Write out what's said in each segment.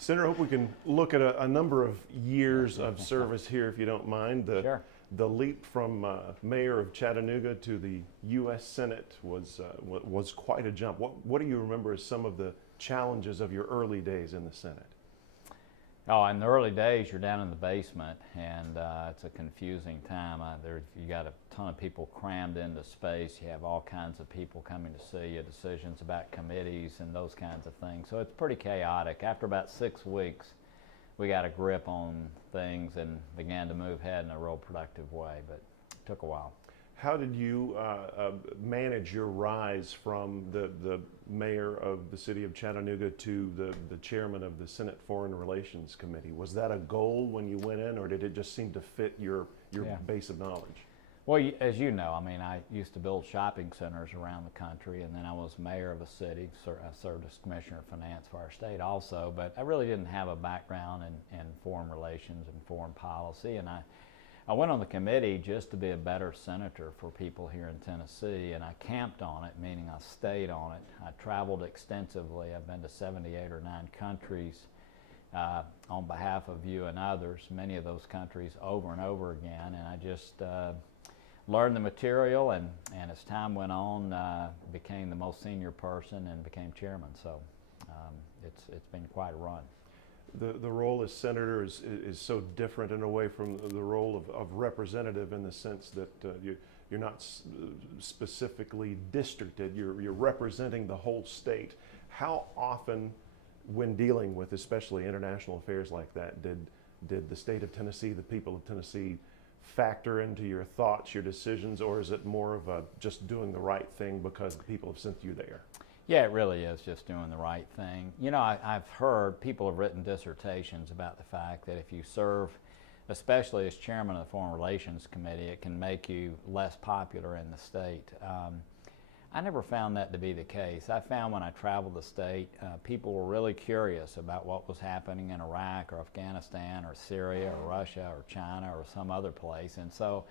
Senator, I hope we can look at a number of years of service here, if you don't mind. Sure. The leap from mayor of Chattanooga to the U.S. Senate was quite a jump. What do you remember as some of the challenges of your early days in the Senate? Oh, in the early days, you're down in the basement, and it's a confusing time. You got a ton of people crammed into space. You have all kinds of people coming to see you, decisions about committees and those kinds of things. So it's pretty chaotic. After about 6 weeks, we got a grip on things and began to move ahead in a real productive way, but it took a while. How did you manage your rise from the mayor of the city of Chattanooga to the chairman of the Senate Foreign Relations Committee? Was that a goal when you went in, or did it just seem to fit your base of knowledge? Well, as you know, I mean, I used to build shopping centers around the country, and then I was mayor of a city. I served as commissioner of finance for our state also, but I really didn't have a background in foreign relations and foreign policy, and I went on the committee just to be a better senator for people here in Tennessee, and I camped on it, meaning I stayed on it. I traveled extensively. I've been to 78 or 9 countries on behalf of you and others, many of those countries over and over again, and I just learned the material, and as time went on, became the most senior person and became chairman, so it's been quite a run. The role as senator is so different in a way from the role of representative, in the sense that you're not specifically districted, you're representing the whole state. How often, when dealing with especially international affairs like that, did the state of Tennessee, the people of Tennessee, factor into your thoughts, your decisions, or is it more of a just doing the right thing because the people have sent you there? Yeah, it really is just doing the right thing. You know, I've heard people have written dissertations about the fact that if you serve, especially as chairman of the Foreign Relations Committee, it can make you less popular in the state. I never found that to be the case. I found when I traveled the state, people were really curious about what was happening in Iraq or Afghanistan or Syria or Russia or China or some other place. And so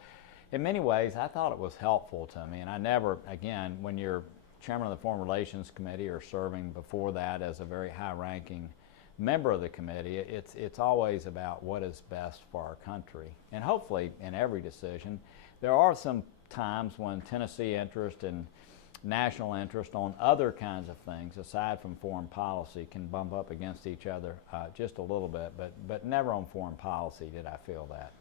in many ways, I thought it was helpful to me. And I never, again, when you're chairman of the Foreign Relations Committee or serving before that as a very high-ranking member of the committee, it's always about what is best for our country. And hopefully in every decision, there are some times when Tennessee interest and national interest on other kinds of things aside from foreign policy can bump up against each other just a little bit, but never on foreign policy did I feel that.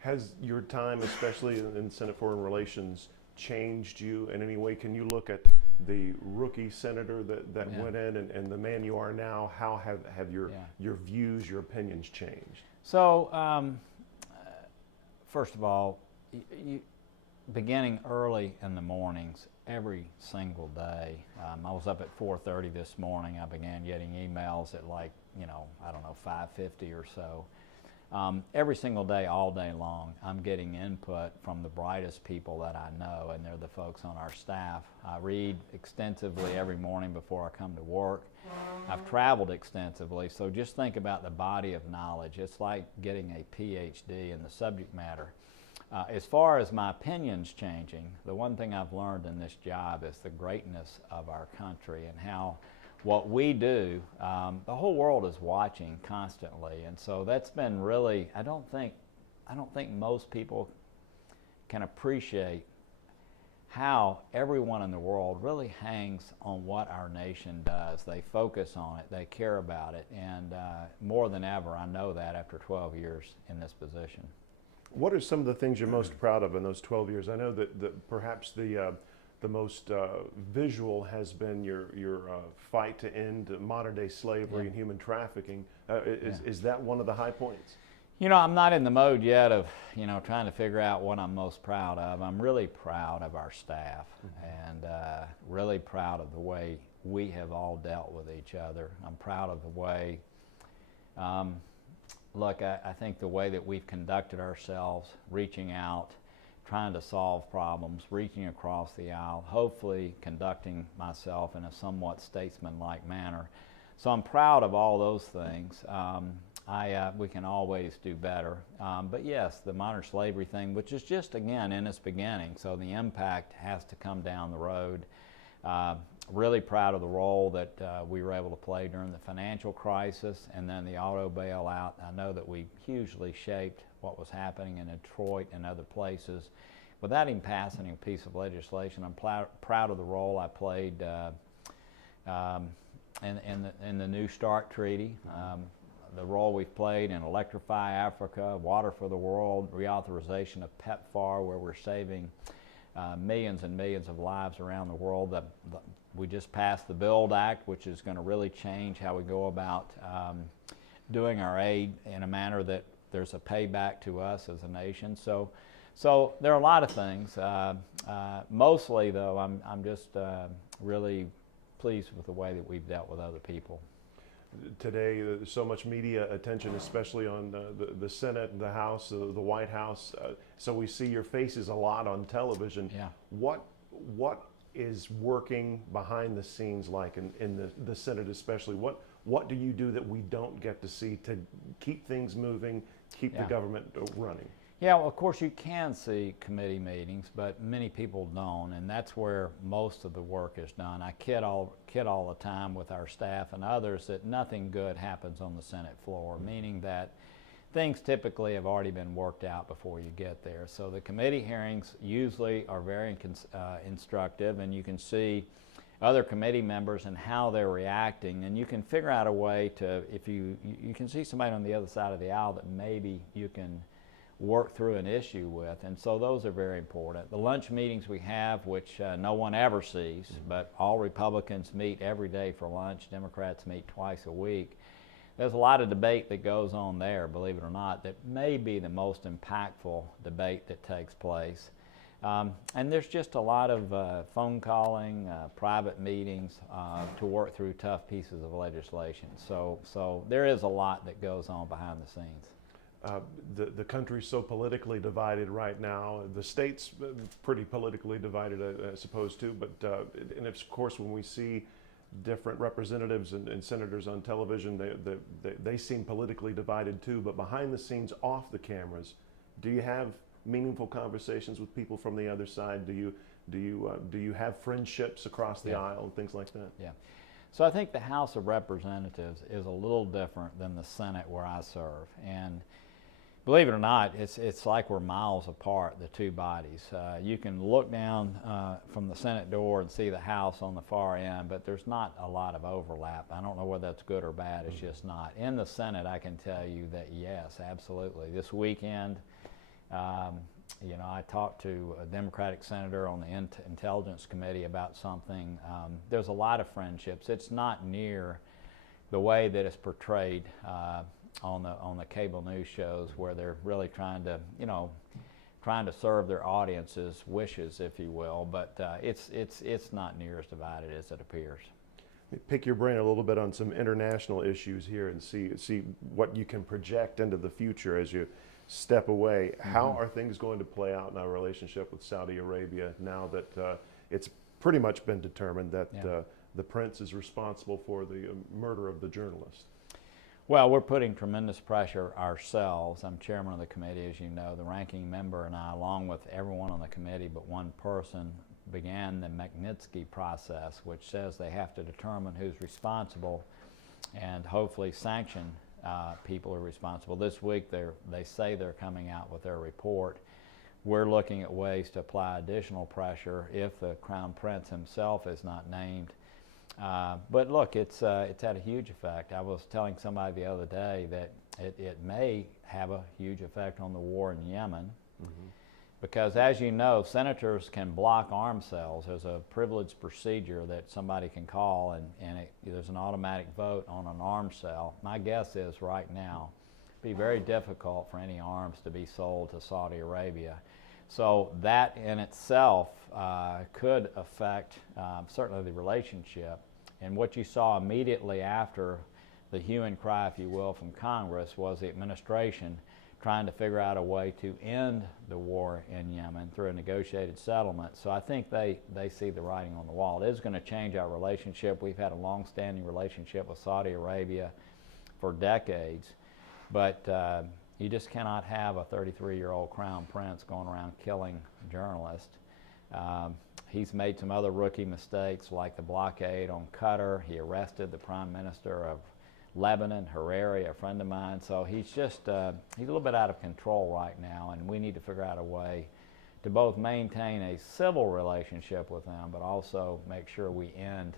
Has your time, especially in Senate Foreign Relations, changed you in any way? Can you look at the rookie senator that went in and the man you are now? How have your views, your opinions changed? So first of all, beginning early in the mornings, every single day, I was up at 4:30 this morning. I began getting emails at like, I don't know, 5:50 or so. Every single day, all day long, I'm getting input from the brightest people that I know, and they're the folks on our staff. I read extensively every morning before I come to work. I've traveled extensively, so just think about the body of knowledge. It's like getting a PhD in the subject matter. As far as my opinions changing, the one thing I've learned in this job is the greatness of our country and how what we do, the whole world is watching constantly, and so that's been really, I don't think most people can appreciate how everyone in the world really hangs on what our nation does. They focus on it, they care about it, and more than ever, I know that after 12 years in this position. What are some of the things you're most proud of in those 12 years? I know that perhaps the most visual has been your fight to end modern-day slavery and human trafficking. Is that one of the high points? You know, I'm not in the mode yet of, trying to figure out what I'm most proud of. I'm really proud of our staff and really proud of the way we have all dealt with each other. I'm proud of the way, look, I think the way that we've conducted ourselves, reaching out, trying to solve problems, reaching across the aisle, hopefully conducting myself in a somewhat statesman-like manner. So I'm proud of all those things. We can always do better. But yes, the modern slavery thing, which is just, again, in its beginning, so the impact has to come down the road. really proud of the role that we were able to play during the financial crisis and then the auto bailout. I know that we hugely shaped what was happening in Detroit and other places. Without even passing a piece of legislation, I'm proud of the role I played in the New START Treaty, the role we've played in Electrify Africa, Water for the World, reauthorization of PEPFAR, where we're saving millions and millions of lives around the world. We just passed the BUILD Act, which is going to really change how we go about doing our aid in a manner that there's a payback to us as a nation. So there are a lot of things. Mostly, though, I'm just really pleased with the way that we've dealt with other people. Today, there's so much media attention, especially on the Senate, the House, the White House. So we see your faces a lot on television. Yeah. What is working behind the scenes like in the Senate especially? What do you do that we don't get to see to keep things moving, keep the government running? Yeah, well, of course you can see committee meetings, but many people don't, and that's where most of the work is done. I kid all the time with our staff and others that nothing good happens on the Senate floor, meaning that things typically have already been worked out before you get there. So the committee hearings usually are very instructive, and you can see other committee members and how they're reacting, and you can figure out a way to, if you can see somebody on the other side of the aisle that maybe you can work through an issue with, and so those are very important. The lunch meetings we have, which no one ever sees, but all Republicans meet every day for lunch, Democrats meet twice a week. There's a lot of debate that goes on there, believe it or not, that may be the most impactful debate that takes place. And there's just a lot of phone calling, private meetings to work through tough pieces of legislation. So there is a lot that goes on behind the scenes. The country's so politically divided right now. The state's pretty politically divided, I suppose, too. But and of course, when we see different representatives and senators on television, they seem politically divided too. But behind the scenes, off the cameras, do you have meaningful conversations with people from the other side? Do you have friendships across the aisle and things like that? Yeah. So I think the House of Representatives is a little different than the Senate where I serve, and believe it or not, it's like we're miles apart, the two bodies. You can look down from the Senate door and see the House on the far end, but there's not a lot of overlap. I don't know whether that's good or bad, it's just not. In the Senate, I can tell you that yes, absolutely. This weekend, I talked to a Democratic senator on the Intelligence Committee about something. There's a lot of friendships. It's not near the way that it's portrayed on the cable news shows, where they're really trying to serve their audience's wishes, if you will. But it's not near as divided as it appears. Pick your brain a little bit on some international issues here and see what you can project into the future as you step away. Mm-hmm. How are things going to play out in our relationship with Saudi Arabia now that it's pretty much been determined that the prince is responsible for the murder of the journalist? Well, we're putting tremendous pressure ourselves. I'm chairman of the committee, as you know. The ranking member and I, along with everyone on the committee but one person, began the Magnitsky process, which says they have to determine who's responsible and hopefully sanction people who are responsible. This week they say they're coming out with their report. We're looking at ways to apply additional pressure if the Crown Prince himself is not named. But look, it's had a huge effect. I was telling somebody the other day that it may have a huge effect on the war in Yemen. Mm-hmm. Because as you know, senators can block arms sales. There's a privileged procedure that somebody can call, and there's an automatic vote on an arms sale. My guess is right now it'd be very difficult for any arms to be sold to Saudi Arabia. So that in itself could affect certainly the relationship. And what you saw immediately after the hue and cry, if you will, from Congress was the administration trying to figure out a way to end the war in Yemen through a negotiated settlement. So I think they see the writing on the wall. It is going to change our relationship. We've had a long-standing relationship with Saudi Arabia for decades, but you just cannot have a 33-year-old crown prince going around killing journalists. He's made some other rookie mistakes like the blockade on Qatar. He arrested the Prime Minister of Lebanon, Hariri, a friend of mine. So he's just, he's a little bit out of control right now, and we need to figure out a way to both maintain a civil relationship with them, but also make sure we end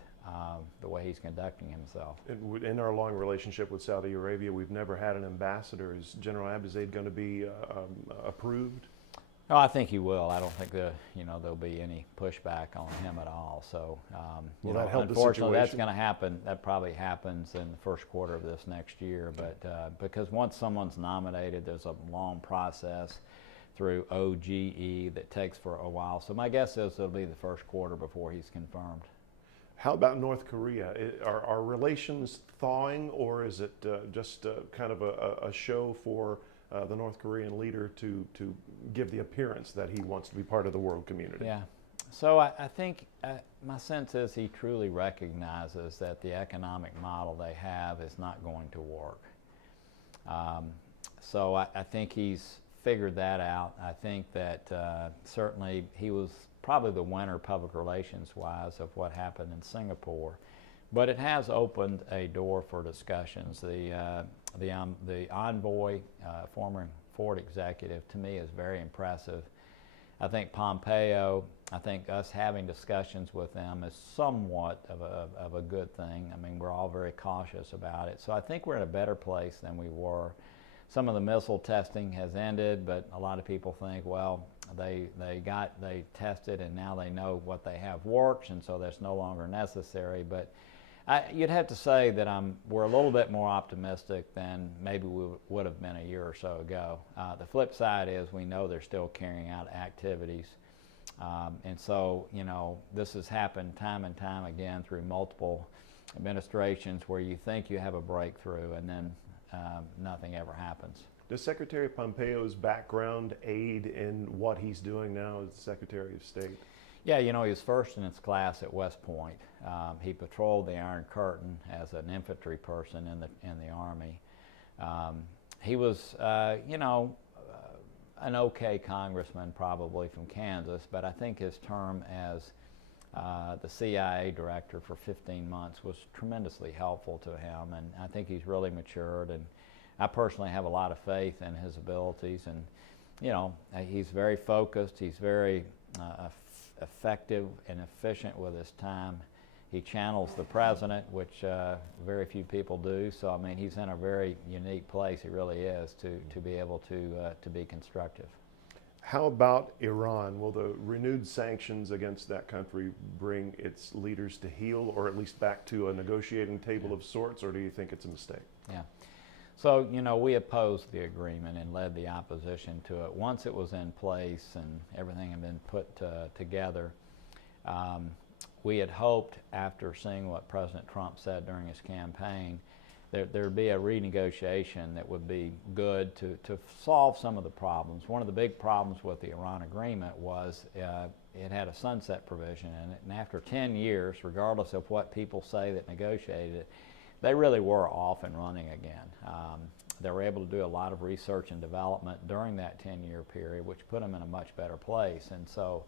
the way he's conducting himself. In our long relationship with Saudi Arabia, we've never had an ambassador. Is General Abizaid going to be approved? No, I think he will. I don't think there'll be any pushback on him at all. So, Will that help the unfortunately, that's situation? going to happen. That probably happens in the first quarter of this next year. But because once someone's nominated, there's a long process through OGE that takes for a while. So my guess is it'll be the first quarter before he's confirmed. How about North Korea? Are relations thawing, or is it just kind of a show for the North Korean leader to give the appearance that he wants to be part of the world community? Yeah. So I think my sense is he truly recognizes that the economic model they have is not going to work. So I think he's figured that out. I think that certainly he was probably the winner public relations wise of what happened in Singapore, but it has opened a door for discussions. The envoy, former Ford executive, to me is very impressive. I think Pompeo, I think us having discussions with them is somewhat of a good thing. I mean, we're all very cautious about it. So I think we're in a better place than we were. Some of the missile testing has ended, but a lot of people think, well, they tested and now they know what they have works, and so that's no longer necessary. But you'd have to say that we're a little bit more optimistic than maybe we would have been a year or so ago. The flip side is we know they're still carrying out activities. And so, this has happened time and time again through multiple administrations where you think you have a breakthrough and then nothing ever happens. Does Secretary Pompeo's background aid in what he's doing now as Secretary of State? Yeah, he was first in his class at West Point. He patrolled the Iron Curtain as an infantry person in the Army. He was, an okay congressman probably from Kansas, but I think his term as the CIA director for 15 months was tremendously helpful to him, and I think he's really matured, and I personally have a lot of faith in his abilities, and he's very focused, he's very effective and efficient with his time. He channels the president, which very few people do, so I mean he's in a very unique place, he really is, to be able to be constructive. How about Iran? Will the renewed sanctions against that country bring its leaders to heel, or at least back to a negotiating table of sorts, or do you think it's a mistake? Yeah. So, we opposed the agreement and led the opposition to it. Once it was in place and everything had been put together, we had hoped, after seeing what President Trump said during his campaign, there'd be a renegotiation that would be good to solve some of the problems. One of the big problems with the Iran agreement was it had a sunset provision in it, and after 10 years, regardless of what people say that negotiated it, they really were off and running again. They were able to do a lot of research and development during that 10-year period, which put them in a much better place. And so,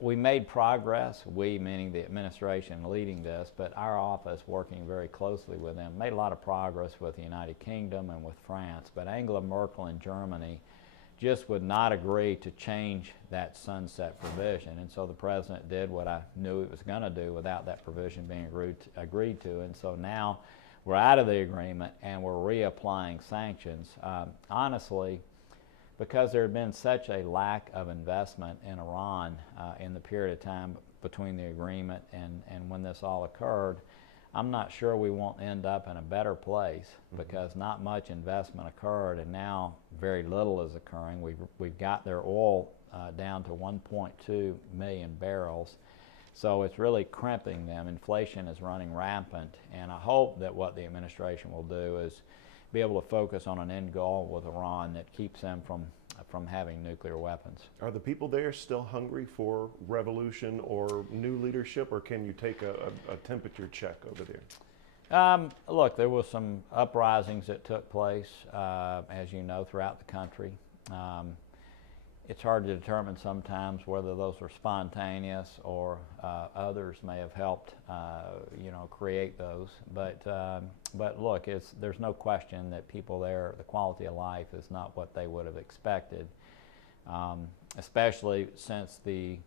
we made progress, we meaning the administration leading this, but our office working very closely with them, made a lot of progress with the United Kingdom and with France, but Angela Merkel in Germany just would not agree to change that sunset provision. And so the president did what I knew he was going to do without that provision being agreed to. And so now we're out of the agreement and we're reapplying sanctions. Honestly, because there had been such a lack of investment in Iran in the period of time between the agreement and when this all occurred, I'm not sure we won't end up in a better place because not much investment occurred, and now very little is occurring. We've got their oil down to 1.2 million barrels, so it's really crimping them. Inflation is running rampant, and I hope that what the administration will do is be able to focus on an end goal with Iran that keeps them from having nuclear weapons. Are the people there still hungry for revolution or new leadership, or can you take a temperature check over there? Look, there was some uprisings that took place, as you know, throughout the country. it's hard to determine sometimes whether those were spontaneous or others may have helped, create those. But look, there's no question that people there, the quality of life is not what they would have expected, especially since the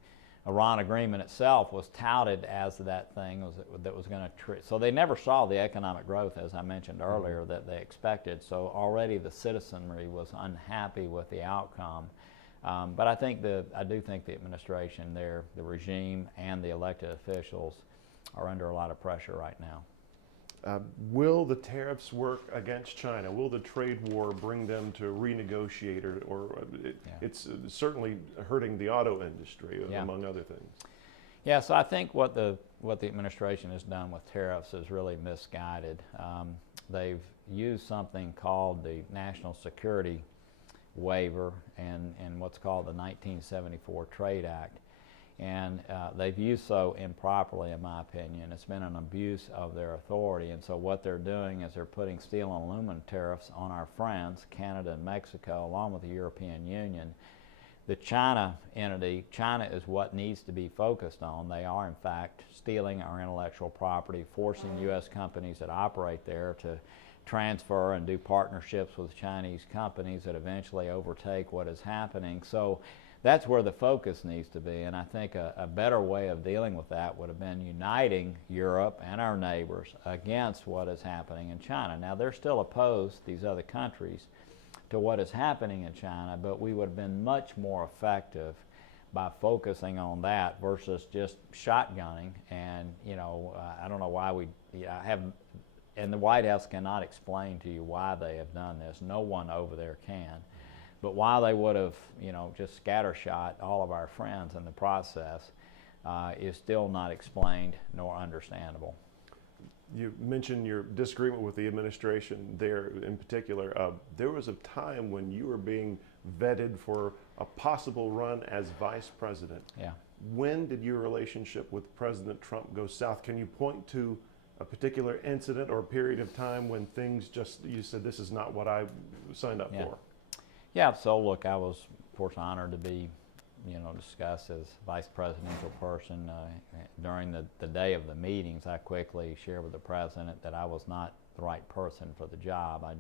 Iran agreement itself was touted as that thing that was going to. So they never saw the economic growth, as I mentioned earlier, that they expected. So already the citizenry was unhappy with the outcome. But I do think the administration there, the regime, and the elected officials are under a lot of pressure right now. Will the tariffs work against China? Will the trade war bring them to renegotiate, it's certainly hurting the auto industry, among other things? Yeah, so I think what the administration has done with tariffs is really misguided. They've used something called the National Security Waiver and what's called the 1974 Trade Act. And they've used so improperly, in my opinion. It's been an abuse of their authority. And so what they're doing is they're putting steel and aluminum tariffs on our friends, Canada and Mexico, along with the European Union. The China entity, China is what needs to be focused on. They are, in fact, stealing our intellectual property, forcing U.S. companies that operate there to transfer and do partnerships with Chinese companies that eventually overtake what is happening. So that's where the focus needs to be, and I think a better way of dealing with that would have been uniting Europe and our neighbors against what is happening in China. Now, they're still opposed, these other countries, to what is happening in China, but we would have been much more effective by focusing on that versus just shotgunning. And, I don't know why and the White House cannot explain to you why they have done this. No one over there can. But why they would have, just scattershot all of our friends in the process is still not explained nor understandable. You mentioned your disagreement with the administration there in particular. There was a time when you were being vetted for a possible run as vice president. Yeah. When did your relationship with President Trump go south? Can you point to a particular incident or period of time when things you said, this is not what I signed up for? Yeah, so look, I was, of course, honored to be, discussed as vice presidential person. During the day of the meetings, I quickly shared with the president that I was not the right person for the job. I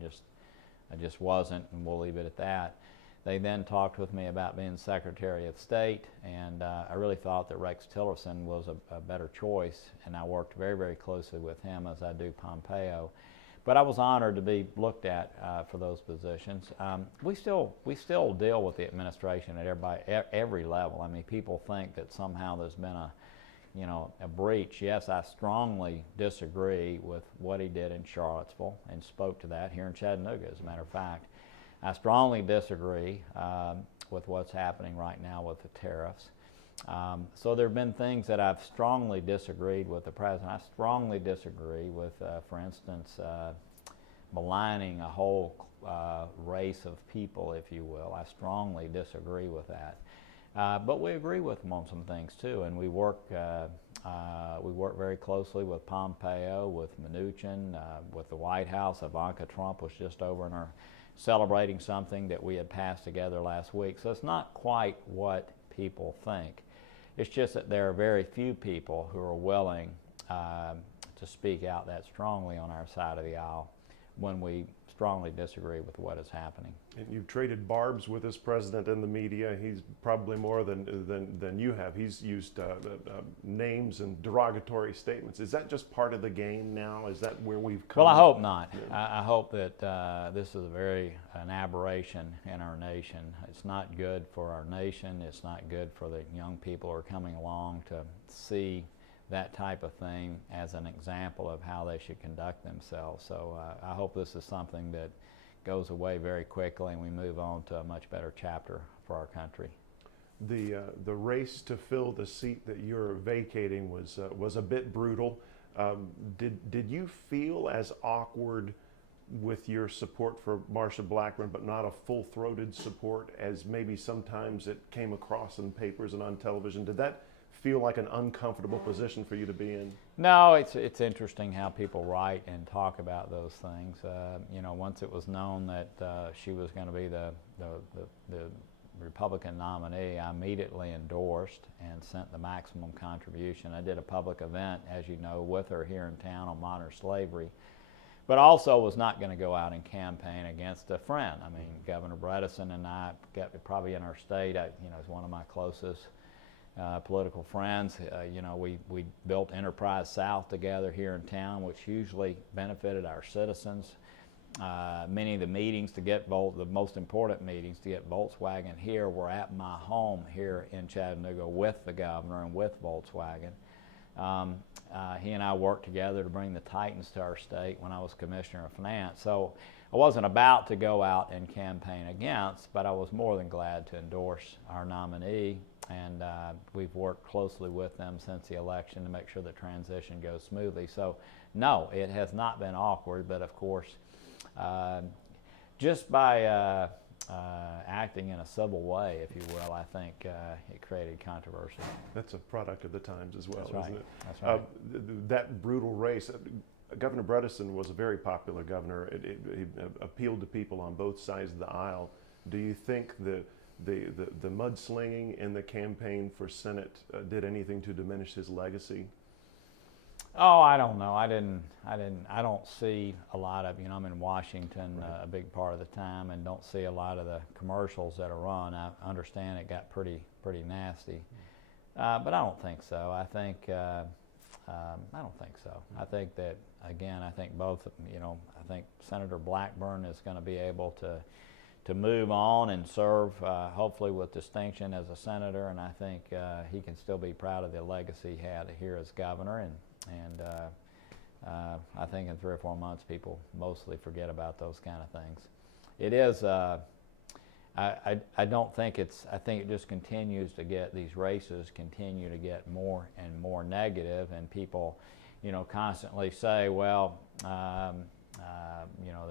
just wasn't, and we'll leave it at that. They then talked with me about being Secretary of State, and I really thought that Rex Tillerson was a better choice, and I worked very, very closely with him as I do Pompeo. But I was honored to be looked at for those positions. We still deal with the administration at every level. I mean, people think that somehow there's been a breach. Yes, I strongly disagree with what he did in Charlottesville and spoke to that here in Chattanooga, as a matter of fact. I strongly disagree with what's happening right now with the tariffs. So there have been things that I've strongly disagreed with the president. I strongly disagree with, for instance, maligning a whole race of people, if you will. I strongly disagree with that. But we agree with him on some things too, and we work very closely with Pompeo, with Mnuchin, with the White House. Ivanka Trump was just over in our celebrating something that we had passed together last week. So it's not quite what people think. It's just that there are very few people who are willing to speak out that strongly on our side of the aisle when we strongly disagree with what is happening. And you've traded barbs with this president in the media. He's probably more than you have. He's used names and derogatory statements. Is that just part of the game now? Is that where we've come? Well, I hope not. Yeah. I hope that this is an aberration in our nation. It's not good for our nation. It's not good for the young people who are coming along to see that type of thing as an example of how they should conduct themselves. So I hope this is something that goes away very quickly and we move on to a much better chapter for our country. The race to fill the seat that you're vacating was a bit brutal. Did you feel as awkward with your support for Marsha Blackburn, but not a full-throated support as maybe sometimes it came across in papers and on television? Did that feel like an uncomfortable position for you to be in? No, it's interesting how people write and talk about those things. Once it was known that she was going to be the Republican nominee, I immediately endorsed and sent the maximum contribution. I did a public event, as you know, with her here in town on modern slavery, but also was not going to go out and campaign against a friend. I mean, Governor Bredesen and I, probably in our state, is one of my closest political friends. We built Enterprise South together here in town, which hugely benefited our citizens. Many of the meetings to get the most important meetings to get Volkswagen here were at my home here in Chattanooga with the governor and with Volkswagen. He and I worked together to bring the Titans to our state when I was Commissioner of Finance. So I wasn't about to go out and campaign against, but I was more than glad to endorse our nominee, and we've worked closely with them since the election to make sure the transition goes smoothly. So no, it has not been awkward, but of course, just by acting in a civil way, if you will, I think it created controversy. That's a product of the times as well, That's right. isn't it? That's right. That brutal race, Governor Bredesen was a very popular governor. He appealed to people on both sides of the aisle. Do you think the mudslinging in the campaign for Senate did anything to diminish his legacy? Oh, I don't know. I don't see a lot of, I'm in Washington a big part of the time, and don't see a lot of the commercials that are run. I understand it got pretty nasty, but I don't think so. I don't think so. I think that, again, I think Senator Blackburn is going to be able to move on and serve, hopefully with distinction as a senator, and I think he can still be proud of the legacy he had here as governor, and I think in 3 or 4 months people mostly forget about those kind of things. It is, I don't think I think it just continues to get, these races continue to get more and more negative, and people, constantly say, well, they're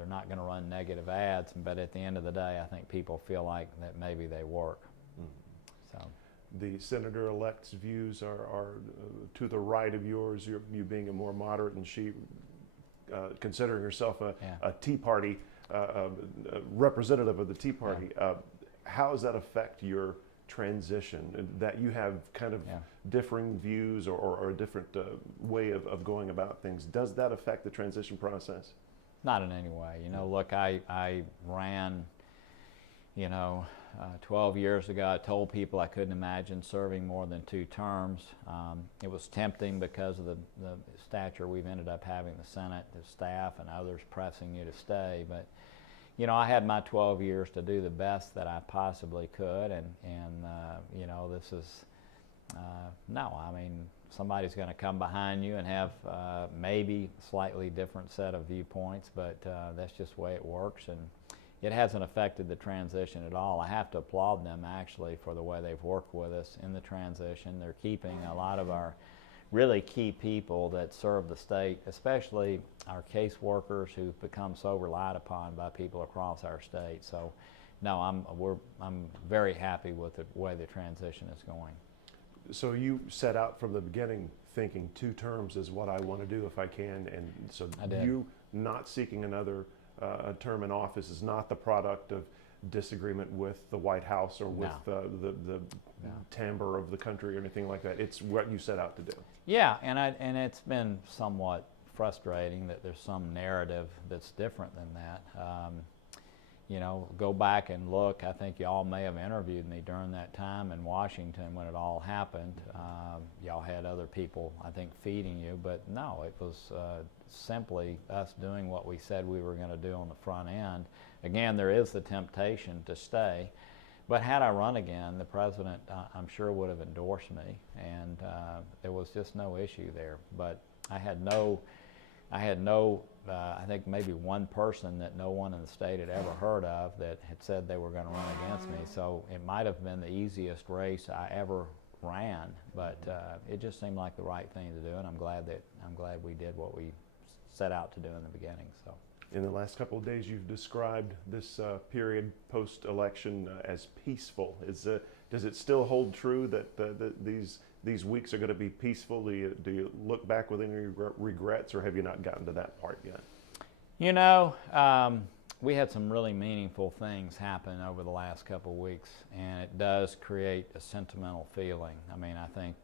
not going to run negative ads, but at the end of the day, I think people feel like that maybe they work. So. The senator-elect's views are to the right of yours, you being a more moderate, and she considering herself a Tea Party representative of the Tea Party. How does that affect your transition, that you have kind of differing views or a different way of going about things? Does that affect the transition process? Not in any way. Look, I ran, 12 years ago. I told people I couldn't imagine serving more than 2 terms. It was tempting because of the stature we've ended up having in the Senate, the staff and others pressing you to stay. But, I had my 12 years to do the best that I possibly could, and this is, no, I mean, somebody's going to come behind you and have maybe a slightly different set of viewpoints, but that's just the way it works, and it hasn't affected the transition at all. I have to applaud them actually for the way they've worked with us in the transition. They're keeping a lot of our really key people that serve the state, especially our caseworkers who've become so relied upon by people across our state. So no, I'm very happy with the way the transition is going. So you set out from the beginning thinking 2 terms is what I want to do if I can, and so you not seeking another term in office is not the product of disagreement with the White House or with the timbre of the country or anything like that. It's what you set out to do. Yeah, and it's been somewhat frustrating that there's some narrative that's different than that. Go back and look. I think y'all may have interviewed me during that time in Washington when it all happened. Y'all had other people, I think, feeding you, but no, it was simply us doing what we said we were going to do on the front end. Again, there is the temptation to stay, but had I run again, the president, I'm sure, would have endorsed me, and there was just no issue there. But I had no, I think maybe one person that no one in the state had ever heard of that had said they were going to run against me. So it might have been the easiest race I ever ran, but it just seemed like the right thing to do, and I'm glad we did what we set out to do in the beginning. So. In the last couple of days, you've described this period post-election as peaceful. Does it still hold true that these weeks are going to be peaceful? Do you look back with any regrets, or have you not gotten to that part yet? we had some really meaningful things happen over the last couple of weeks, and it does create a sentimental feeling. I mean, I think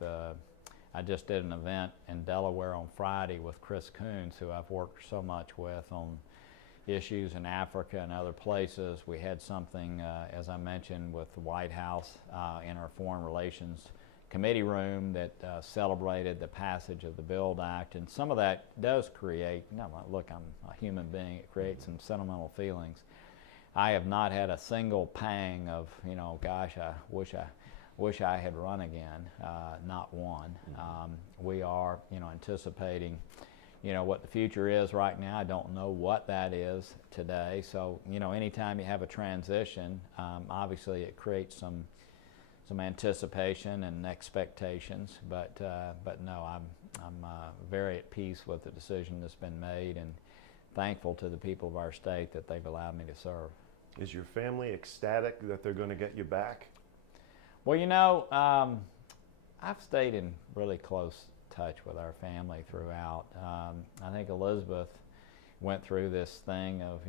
I just did an event in Delaware on Friday with Chris Coons, who I've worked so much with on issues in Africa and other places. We had something, as I mentioned, with the White House in our Foreign Relations Committee room that celebrated the passage of the BUILD Act, and some of that does create, look, I'm a human being, it creates some sentimental feelings. I have not had a single pang of, gosh, I wish I had run again, not one. We are, anticipating, what the future is right now. I don't know what that is today. So, anytime you have a transition, obviously it creates some anticipation and expectations. But no, I'm very at peace with the decision that's been made, and thankful to the people of our state that they've allowed me to serve. Is your family ecstatic that they're going to get you back? Well, I've stayed in really close touch with our family throughout. I think Elizabeth went through this thing of,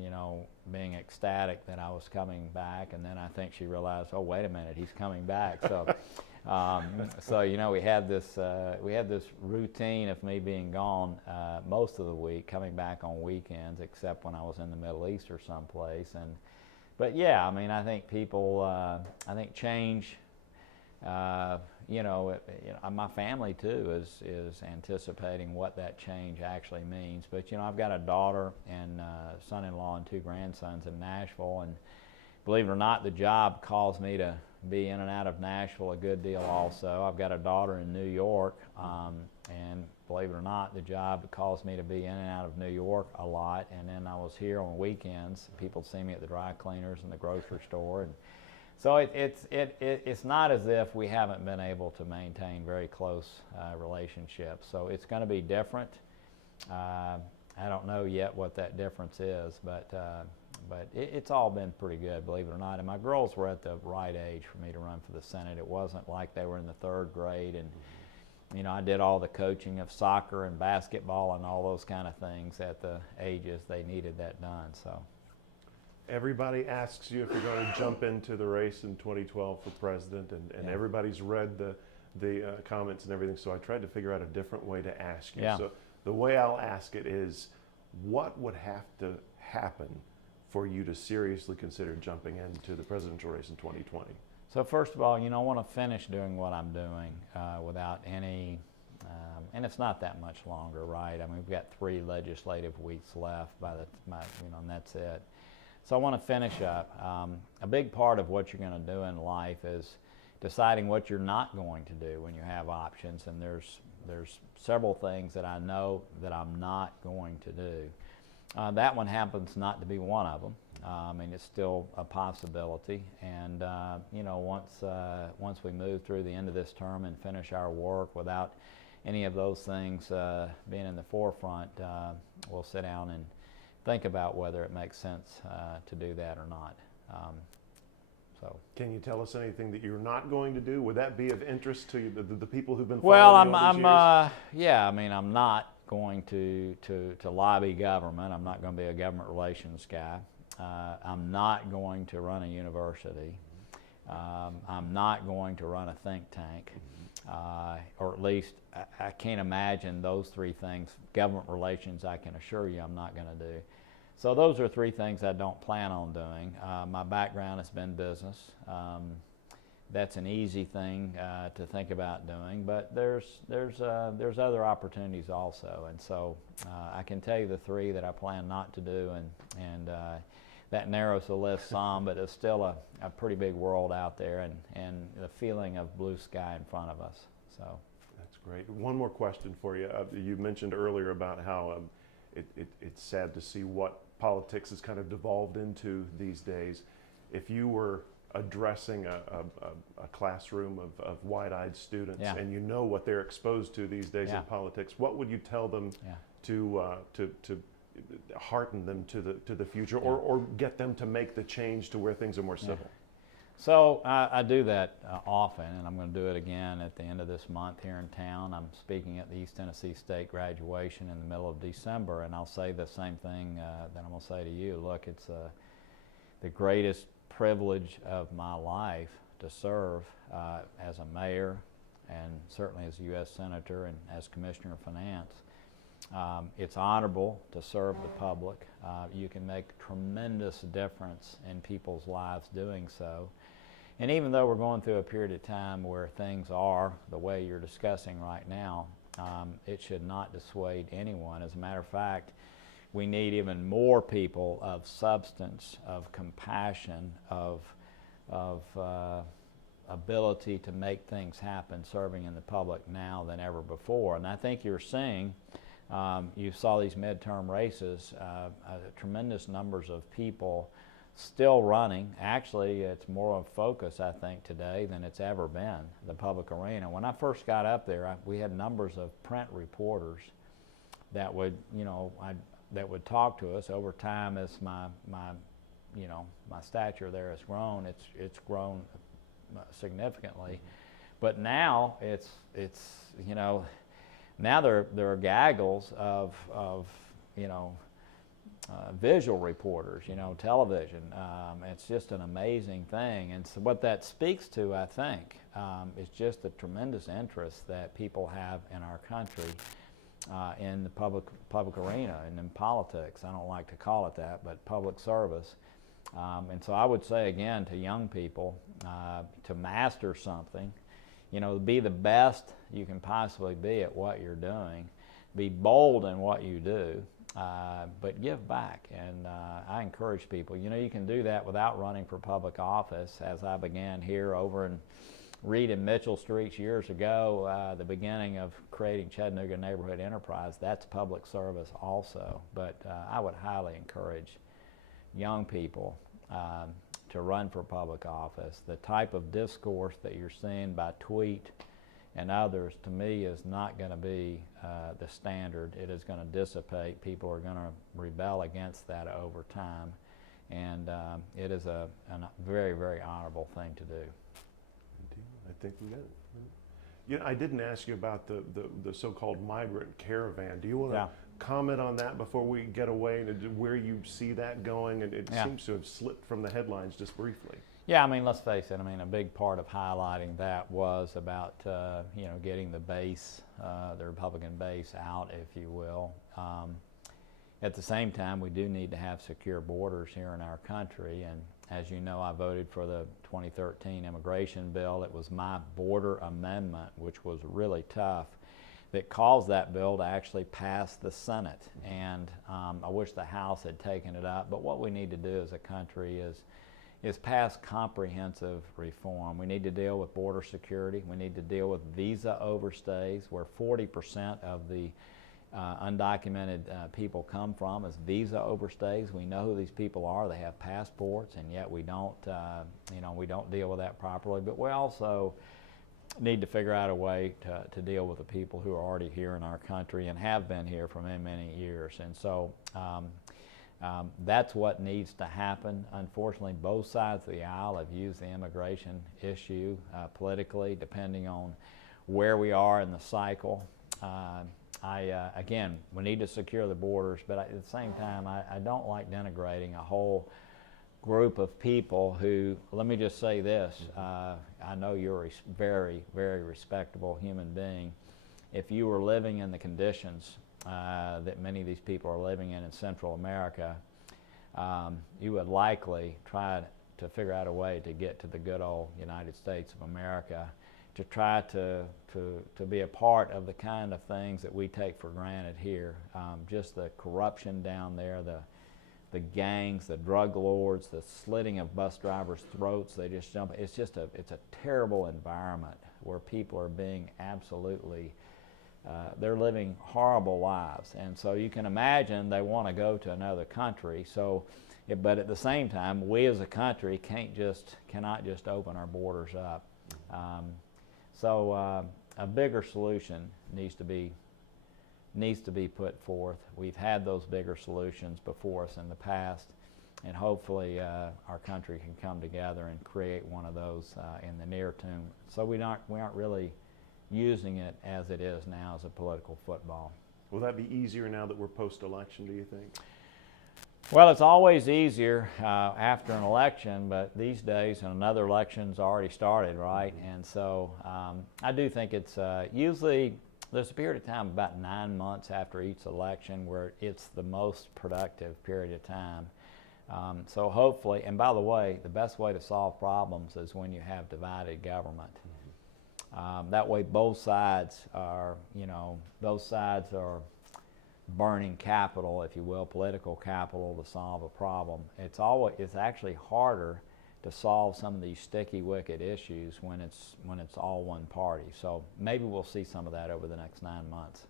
being ecstatic that I was coming back, and then I think she realized, oh, wait a minute, he's coming back. So, we had this routine of me being gone most of the week, coming back on weekends, except when I was in the Middle East or someplace. But yeah, I mean, I think people, I think change. My family too is anticipating what that change actually means. But I've got a daughter and son-in-law and 2 grandsons in Nashville, and believe it or not, the job calls me to be in and out of Nashville a good deal also. I've got a daughter in New York, and believe it or not, the job calls me to be in and out of New York a lot. And then I was here on weekends. People see me at the dry cleaners and the grocery store, and so it's not as if we haven't been able to maintain very close relationships. So it's going to be different. I don't know yet what that difference is, but it's all been pretty good, believe it or not. And my girls were at the right age for me to run for the Senate. It wasn't like they were in the 3rd grade, and I did all the coaching of soccer and basketball and all those kind of things at the ages they needed that done. So. Everybody asks you if you're going to jump into the race in 2012 for president, and Yeah. everybody's read the comments and everything, so I tried to figure out a different way to ask you. Yeah. So the way I'll ask it is, what would have to happen for you to seriously consider jumping into the presidential race in 2020? So first of all, I want to finish doing what I'm doing without any, and it's not that much longer, right? I mean, we've got 3 legislative weeks left and that's it. So I want to finish up. A big part of what you're going to do in life is deciding what you're not going to do when you have options, and there's several things that I know that I'm not going to do. That one happens not to be one of them. I mean, it's still a possibility, and once we move through the end of this term and finish our work without any of those things being in the forefront, we'll sit down and think about whether it makes sense to do that or not. Can you tell us anything that you're not going to do? Would that be of interest to you, the people who've been following Well, you all these years? yeah. I mean, I'm not going to lobby government. I'm not going to be a government relations guy. I'm not going to run a university. I'm not going to run a think tank. Or at least I can't imagine those 3 things. Government relations, I can assure you I'm not going to do. So those are 3 things I don't plan on doing. My background has been business. That's an easy thing to think about doing, but there's other opportunities also. And so I can tell you the 3 that I plan not to do, and that narrows the list some, but it's still a pretty big world out there, and the feeling of blue sky in front of us. So that's great. One more question for you. You mentioned earlier about how it's sad to see what politics has kind of devolved into these days. If you were addressing a classroom of wide-eyed students, Yeah. and what they're exposed to these days Yeah. in politics, what would you tell them to hearten them to the future, or get them to make the change to where things are more civil? So I do that often, and I'm going to do it again at the end of this month here in town. I'm speaking at the East Tennessee State graduation in the middle of December, and I'll say the same thing that I'm going to say to you. Look, it's the greatest privilege of my life to serve as a mayor, and certainly as a U.S. Senator and as Commissioner of Finance. It's honorable to serve the public. You can make tremendous difference in people's lives doing so. And even though we're going through a period of time where things are the way you're discussing right now, it should not dissuade anyone. As a matter of fact, we need even more people of substance, of compassion, of ability to make things happen serving in the public now than ever before. And I think you're seeing, you saw these midterm races, tremendous numbers of people still running. Actually, it's more of focus, I think, today than it's ever been, the public arena. When I first got up there, we had numbers of print reporters that would, that would talk to us. Over time, as my stature there has grown, it's grown significantly. But now now there are gaggles of visual reporters, television. It's just an amazing thing. And so what that speaks to, I think, is just the tremendous interest that people have in our country in the public arena and in politics. I don't like to call it that, but public service. And so I would say again to young people, to master something, be the best you can possibly be at what you're doing, be bold in what you do, but give back. And I encourage people, you can do that without running for public office, as I began here over in Reed and Mitchell Streets years ago, the beginning of creating Chattanooga Neighborhood Enterprise. That's public service also. But I would highly encourage young people to run for public office. The type of discourse that you're seeing by tweet and others, to me, is not going to be the standard. It is going to dissipate. People are going to rebel against that over time. And it is a very, very honorable thing to do. I think we got it. I didn't ask you about the so-called migrant caravan. Do you want to comment on that before we get away, and where you see that going? And it seems to have slipped from the headlines just briefly. Yeah, let's face it. A big part of highlighting that was about getting the base, the Republican base out, if you will. At the same time, we do need to have secure borders here in our country. And as you know, I voted for the 2013 immigration bill. It was my border amendment, which was really tough, that caused that bill to actually pass the Senate. And I wish the House had taken it up. But what we need to do as a country is pass comprehensive reform. We need to deal with border security. We need to deal with visa overstays, where 40% of the undocumented people come from as visa overstays. We know who these people are. They have passports, and yet we don't deal with that properly. But we also need to figure out a way to deal with the people who are already here in our country and have been here for many, many years. And so that's what needs to happen. Unfortunately, both sides of the aisle have used the immigration issue politically, depending on where we are in the cycle. Again, we need to secure the borders, but at the same time, I don't like denigrating a whole group of people who, let me just say this, I know you're a very, very respectable human being. If you were living in the conditions that many of these people are living in Central America, you would likely try to figure out a way to get to the good old United States of America, to try to be a part of the kind of things that we take for granted here. Just the corruption down there, the gangs, the drug lords, the slitting of bus drivers' throats. They just jump. It's a terrible environment where people are being absolutely, they're living horrible lives. And so you can imagine they want to go to another country. So, but at the same time, we as a country cannot just open our borders up. So a bigger solution needs to be put forth. We've had those bigger solutions before us in the past. and hopefully our country can come together and create one of those in the near term. So we aren't really using it as it is now as a political football. Will that be easier now that we're post-election, do you think? Well, it's always easier after an election, but these days another election's already started, right? And so I do think it's usually there's a period of time about 9 months after each election where it's the most productive period of time. So hopefully, and by the way, the best way to solve problems is when you have divided government. That way both sides are, those sides are burning capital, if you will, political capital to solve a problem. It's actually harder to solve some of these sticky wicket issues when it's all one party. So maybe we'll see some of that over the next 9 months.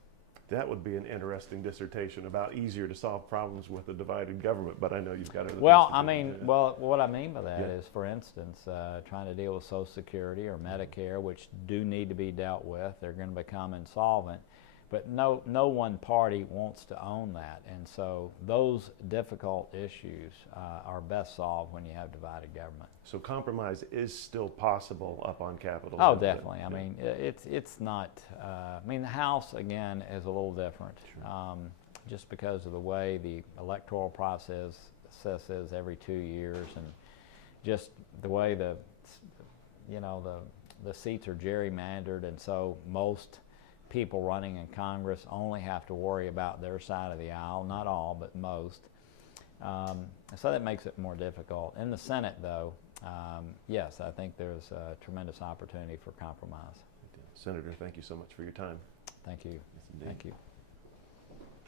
That would be an interesting dissertation about easier to solve problems with a divided government, but I know you've got other Well, things to I do. mean, Yeah. well, what I mean by that Yeah. is, for instance, trying to deal with Social Security or Medicare, which do need to be dealt with. They're going to become insolvent, but no one party wants to own that, and so those difficult issues are best solved when you have divided government. So compromise is still possible up on Capitol Oh, Hill, then? definitely. I Yeah. mean, it's not. I mean, the House again is a little different, just because of the way the electoral process is every 2 years, and just the way the seats are gerrymandered, and so most people running in Congress only have to worry about their side of the aisle. Not all, but most. So that makes it more difficult. In the Senate, though, yes, I think there's a tremendous opportunity for compromise. Senator, thank you so much for your time. Thank you. Yes, indeed. Thank you.